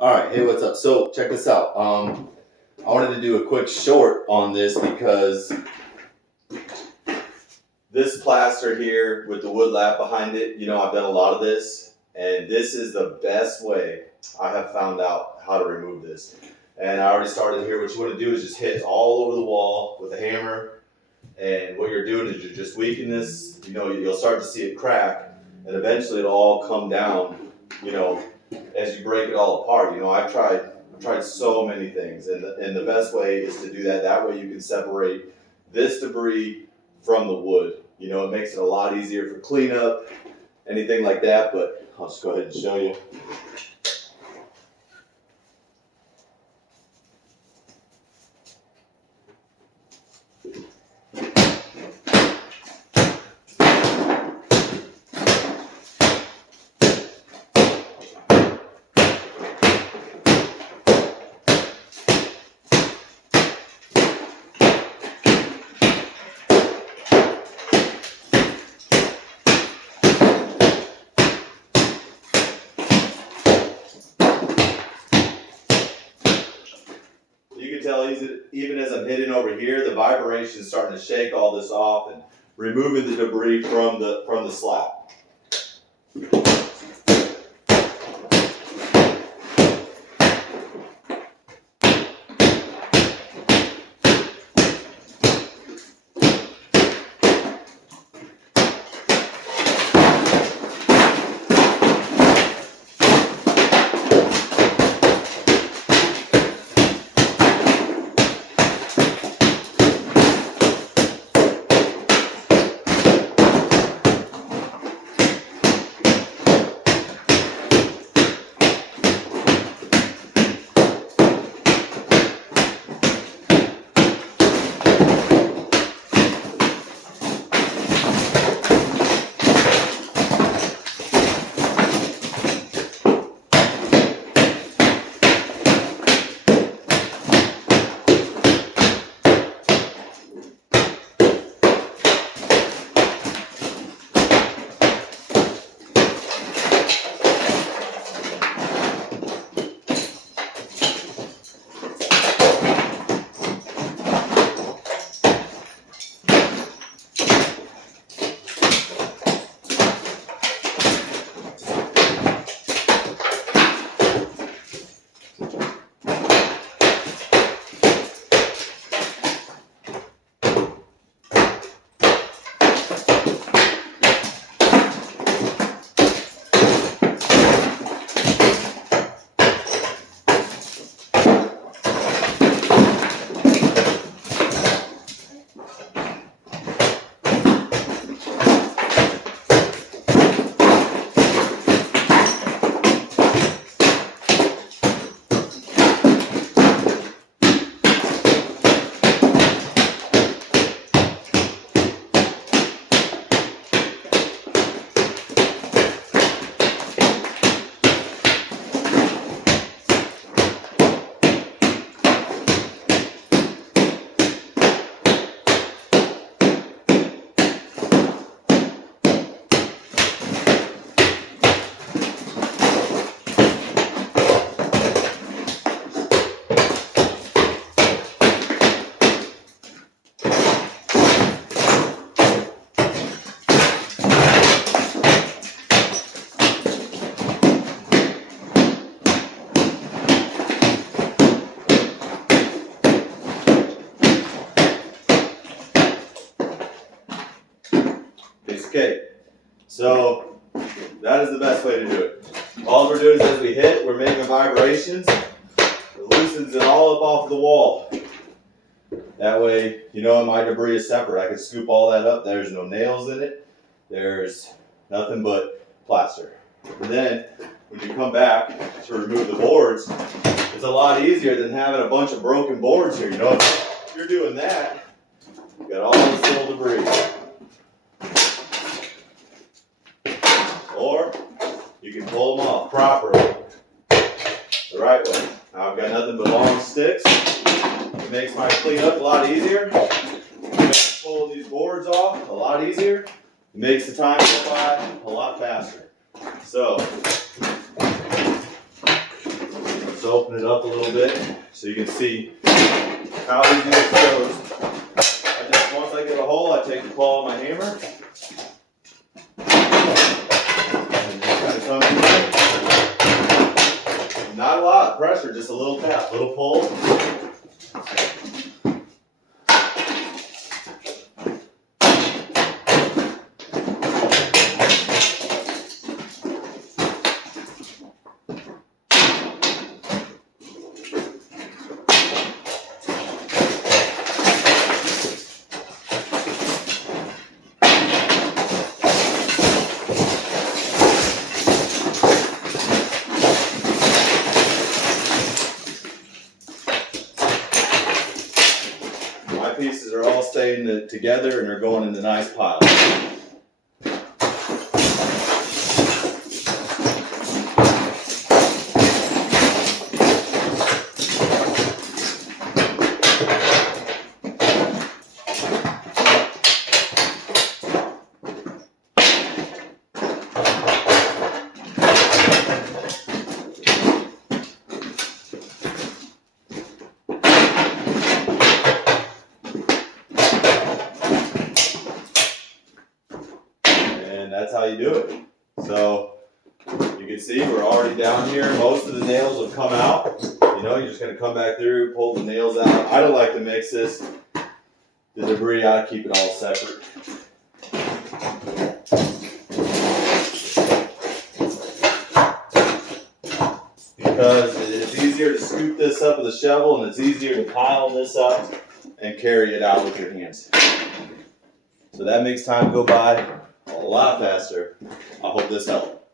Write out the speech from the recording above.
All right, hey, what's up? So check this out. I wanted to do a quick short on this because this plaster here with the wood lap behind it, I've done a lot of this, and this is the best way I have found out how to remove this. And I already started here. What you want to do is just hit all over the wall with a hammer, and what you're doing is you're just weakening this. You'll start to see it crack, and eventually it'll all come down. As you break it all apart. I've tried so many things, and the best way is to do that. That way you can separate this debris from the wood. It makes it a lot easier for cleanup, anything like that. But I'll just go ahead and show you. You can tell even as I'm hitting over here, the vibration is starting to shake all this off and removing the debris from the slab. Piece of cake. So that is the best way to do it. All we're doing is as we hit, we're making vibrations. It loosens it all up off the wall. That way, my debris is separate. I can scoop all that up. There's no nails in it. There's nothing but plaster. And then when you come back to remove the boards, it's a lot easier than having a bunch of broken boards here. If you're doing that, you got all this little debris. Or you can pull them off properly, the right way. Now I've got nothing but long sticks. It makes my cleanup a lot easier. Pulling these boards off a lot easier. It makes the time go by a lot faster. So open it up a little bit so you can see how easy this goes. Once I get a hole, I take the claw of my hammer and just kind of come through. Not a lot of pressure, just a little tap, little pull. My pieces are all staying together and they're going into nice piles. And that's how you do it. So you can see we're already down here. Most of the nails have come out. You know, you're just going to come back through, pull the nails out. I don't like to mix this. The debris, I keep it all separate. Because it's easier to scoop this up with a shovel and it's easier to pile this up and carry it out with your hands. So that makes time go by a lot faster. I hope this helped.